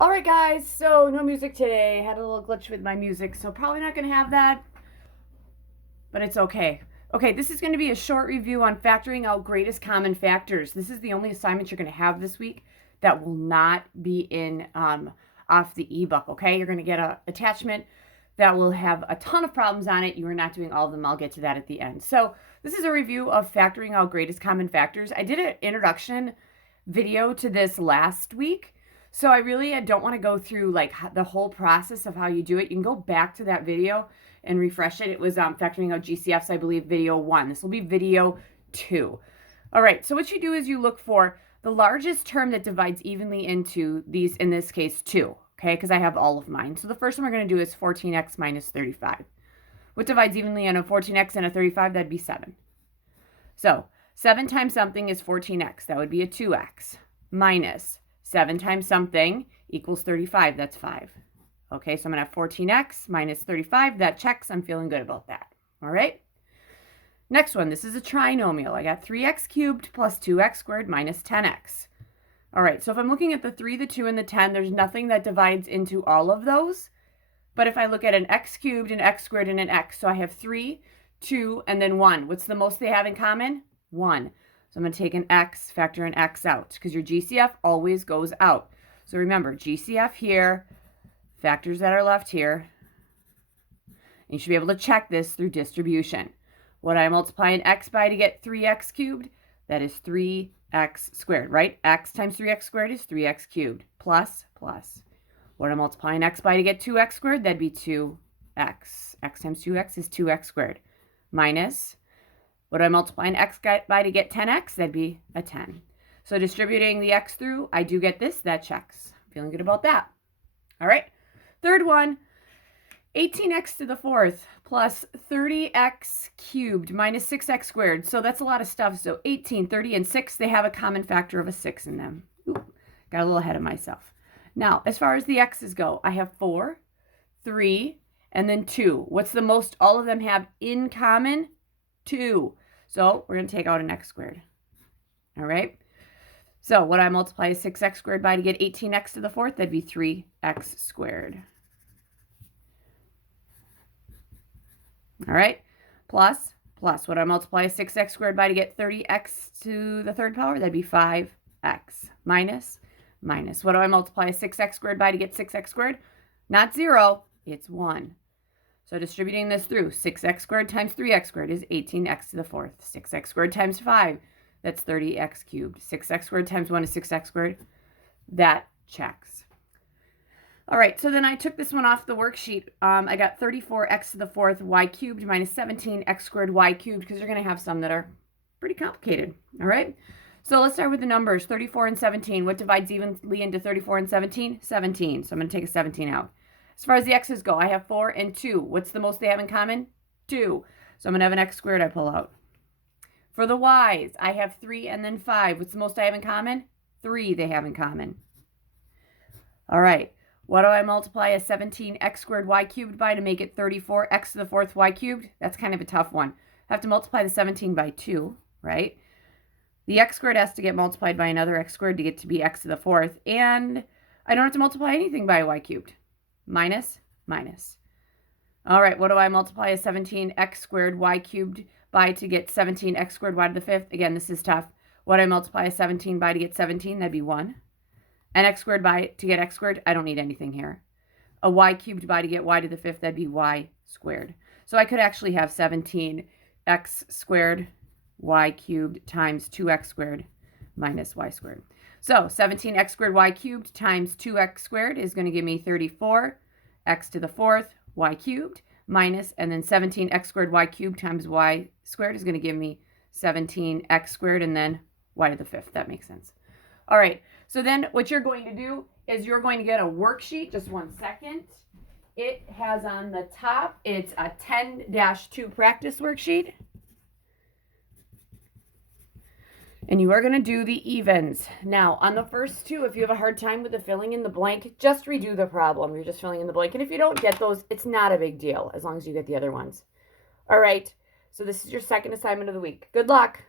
All right, guys, so no music today. Had a little glitch with my music, so probably not going to have that, but it's okay. Okay, this is going to be a short review on factoring out greatest common factors. This is the only assignment you're going to have this week that will not be in off the ebook, okay? You're going to get an attachment that will have a ton of problems on it. You are not doing all of them. I'll get to that at the end. So this is a review of factoring out greatest common factors. I did an introduction video to this last week. So I really don't want to go through like the whole process of how you do it. You can go back to that video and refresh it. It was factoring out GCFs, I believe, video 1. This will be video 2. All right, so what you do is you look for the largest term that divides evenly into these, in this case, 2, okay, because I have all of mine. So the first one we're going to do is 14x minus 35. What divides evenly on a 14x and a 35? That'd be 7. So 7 times something is 14x. That would be a 2x minus 7 times something equals 35. That's 5. Okay, so I'm going to have 14x minus 35. That checks. I'm feeling good about that. All right. Next one. This is a trinomial. I got 3x cubed plus 2x squared minus 10x. All right, so if I'm looking at the 3, the 2, and the 10, there's nothing that divides into all of those. But if I look at an x cubed, an x squared, and an x, so I have 3, 2, and then 1. What's the most they have in common? 1. So I'm going to take an x, factor an x out, because your GCF always goes out. So remember, GCF here, factors that are left here. And you should be able to check this through distribution. What I multiply an x by to get 3x cubed, that is 3x squared, right? X times 3x squared is 3x cubed, plus. What I multiply an x by to get 2x squared, that'd be 2x. X times 2x is 2x squared, minus. What do I multiply an x by to get 10x? That'd be a 10. So distributing the x through, I do get this. That checks. Feeling good about that. All right. Third one, 18x to the fourth plus 30x cubed minus 6x squared. So that's a lot of stuff. So 18, 30, and 6, they have a common factor of a 6 in them. Ooh, got a little ahead of myself. Now, as far as the x's go, I have 4, 3, and then 2. What's the most all of them have in common? 2. So we're going to take out an x squared. All right. So what I multiply 6x squared by to get 18x to the fourth, that'd be 3x squared. All right. Plus what I multiply 6x squared by to get 30x to the third power, that'd be 5x. Minus what do I multiply 6x squared by to get 6x squared? Not 0, it's 1. So distributing this through, 6x squared times 3x squared is 18x to the fourth. 6x squared times 5, that's 30x cubed. 6x squared times 1 is 6x squared. That checks. All right, so then I took this one off the worksheet. I got 34x to the fourth y cubed minus 17x squared y cubed, because you're going to have some that are pretty complicated. All right, so let's start with the numbers, 34 and 17. What divides evenly into 34 and 17? 17. So I'm going to take a 17 out. As far as the x's go, I have 4 and 2. What's the most they have in common? 2. So I'm going to have an x squared I pull out. For the y's, I have 3 and then 5. What's the most I have in common? 3 they have in common. All right. What do I multiply a 17x squared y cubed by to make it 34x to the fourth y cubed? That's kind of a tough one. I have to multiply the 17 by 2, right? The x squared has to get multiplied by another x squared to get to be x to the fourth. And I don't have to multiply anything by y cubed. Minus. All right, what do I multiply a 17x squared y cubed by to get 17x squared y to the fifth? Again, this is tough. What do I multiply a 17 by to get 17? That'd be 1. An x squared by to get x squared, I don't need anything here. A y cubed by to get y to the fifth, that'd be y squared. So I could actually have 17x squared y cubed times 2x squared minus y squared. So 17x squared y cubed times 2x squared is going to give me 34x to the fourth y cubed minus, and then 17x squared y cubed times y squared is going to give me 17x squared and then y to the fifth. That makes sense. All right, so then what you're going to do is you're going to get a worksheet. Just 1 second. It has on the top, it's a 10-2 practice worksheet. And you are going to do the evens. Now, on the first 2, if you have a hard time with the filling in the blank, just redo the problem. You're just filling in the blank. And if you don't get those, it's not a big deal as long as you get the other ones. All right, so this is your second assignment of the week. Good luck.